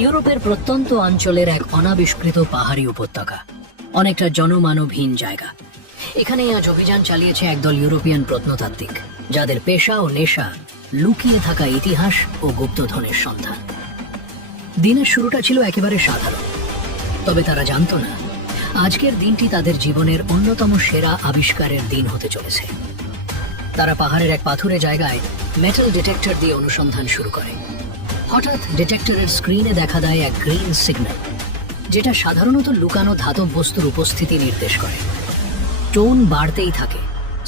ইউরোপের প্রত্যন্ত অঞ্চলের এক অনাবিষ্কৃত পাহাড়ি উপত্যকা, অনেকটা জনমানবহীন জায়গা। এখানেই আজ অভিযান চালিয়েছে একদল ইউরোপিয়ান প্রত্নতাত্ত্বিক, যাদের পেশা ও নেশা লুকিয়ে থাকা ইতিহাস ও গুপ্তধনের সন্ধান। দিনের শুরুটা ছিল একেবারে সাধারণ, তবে তারা জানতো না আজকের দিনটি তাদের জীবনের অন্যতম সেরা আবিষ্কারের দিন হতে চলেছে। তারা পাহাড়ের এক পাথুরে জায়গায় মেটাল ডিটেক্টর দিয়ে অনুসন্ধান শুরু করে। হঠাৎ ডিটেক্টরের স্ক্রিনে দেখা দেয় এক গ্রিন সিগন্যাল, যেটা সাধারণত লুকানো ধাতব বস্তুর উপস্থিতি নির্দেশ করে। টোন বাড়তেই থাকে,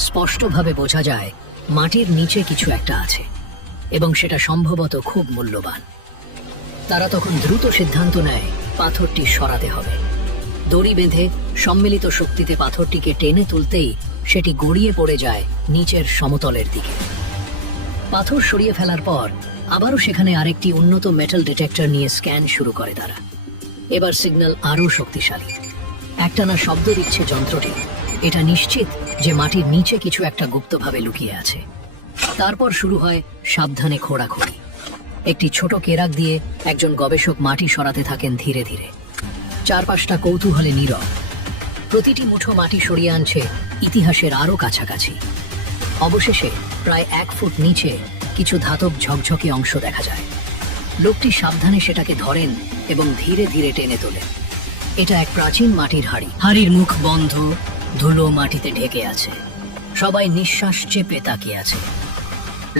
স্পষ্টভাবে বোঝা যায় মাটির নিচে কিছু একটা আছে এবং সেটা সম্ভবত খুব মূল্যবান। তারা তখন দ্রুত সিদ্ধান্ত নেয় পাথরটি সরাতে হবে। দড়ি বেঁধে সম্মিলিত শক্তিতে পাথরটিকে টেনে তুলতেই সেটি গড়িয়ে পড়ে যায় নিচের সমতলের দিকে। পাথর সরিয়ে ফেলার পর আবারও সেখানে আরেকটি উন্নত মেটাল ডিটেক্টর নিয়ে স্ক্যান শুরু করে তারা। এবার সিগন্যাল আরও শক্তিশালী, একটানা শব্দ দিচ্ছে যন্ত্রটি। এটা নিশ্চিত যে মাটির নিচে কিছু একটা গুপ্তভাবে লুকিয়ে আছে। তারপর শুরু হয় সাবধানে খোঁড়াখুড়ি। একটি ছোট কেরাক দিয়ে একজন গবেষক মাটি সরাতে থাকেন ধীরে ধীরে। চারপাশটা কৌতূহলে নীরব, প্রতিটি মুঠো মাটি সরিয়ে আনছে ইতিহাসের আরও কাছাকাছি। অবশেষে প্রায় 1 ফুট নিচে কিছু ধাতব ঝকঝকে অংশ দেখা যায়। লোকটি সাবধানে সেটাকে ধরেন এবং ধীরে ধীরে টেনে তোলেন। এটা এক প্রাচীন মাটির হাড়ি। হাড়ির মুখ বন্ধ, ধুলো মাটিতে ঢেকে আছে। সবাই নিঃশ্বাস চেপে তাকিয়ে আছে।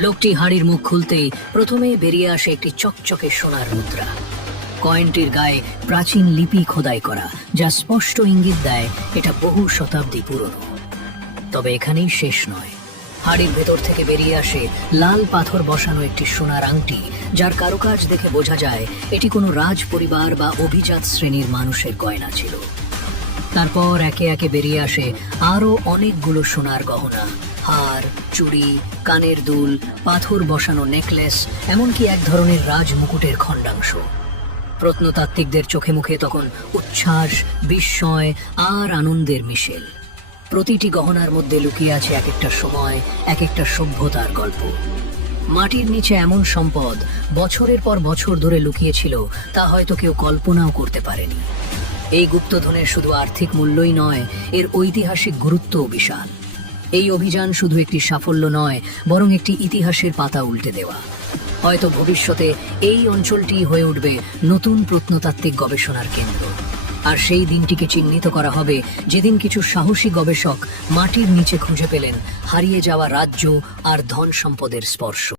লোকটি হাড়ির মুখ খুলতেই প্রথমেই বেরিয়ে আসে একটি চকচকে সোনার মুদ্রা। কয়েনটির গায়ে প্রাচীন লিপি খোদাই করা, যা স্পষ্ট ইঙ্গিত দেয় এটা বহু শতাব্দী পুরনো। তবে এখানেই শেষ নয়। হাড়ির ভেতর থেকে বেরিয়ে আসে লাল পাথর বসানো একটি সোনার আংটি, যার কারুকাজ দেখে বোঝা যায় এটি কোনো রাজ পরিবার বা অভিজাত শ্রেণীর মানুষের গয়না ছিল। তারপর একে একে বেরিয়ে আসে আরও অনেকগুলো সোনার গহনা, হার, চুড়ি, কানের দুল, পাথর বসানো নেকলেস, এমনকি এক ধরনের রাজ মুকুটের খণ্ডাংশ। প্রত্নতাত্ত্বিকদের চোখে মুখে তখন উচ্ছ্বাস, বিস্ময় আর আনন্দের মিশেল। প্রতিটি গহনার মধ্যে লুকিয়ে আছে এক একটা সময়, এক একটা সভ্যতার গল্প। মাটির নিচে এমন সম্পদ বছরের পর বছর ধরে লুকিয়েছিল, তা হয়তো কেউ কল্পনাও করতে পারেনি। এই গুপ্তধনের শুধু আর্থিক মূল্যই নয়, এর ঐতিহাসিক গুরুত্বও বিশাল। এই অভিযান শুধু একটি সাফল্য নয়, বরং একটি ইতিহাসের পাতা উল্টে দেওয়া। হয়তো ভবিষ্যতে এই অঞ্চলটি হয়ে উঠবে নতুন প্রত্নতাত্ত্বিক গবেষণার কেন্দ্র। আর সেই দিনটিকে চিহ্নিত করা হবে যেদিন কিছু সাহসী গবেষক মাটির নিচে খুঁজে পেলেন হারিয়ে যাওয়া রাজ্য আর ধন সম্পদের স্পর্শ।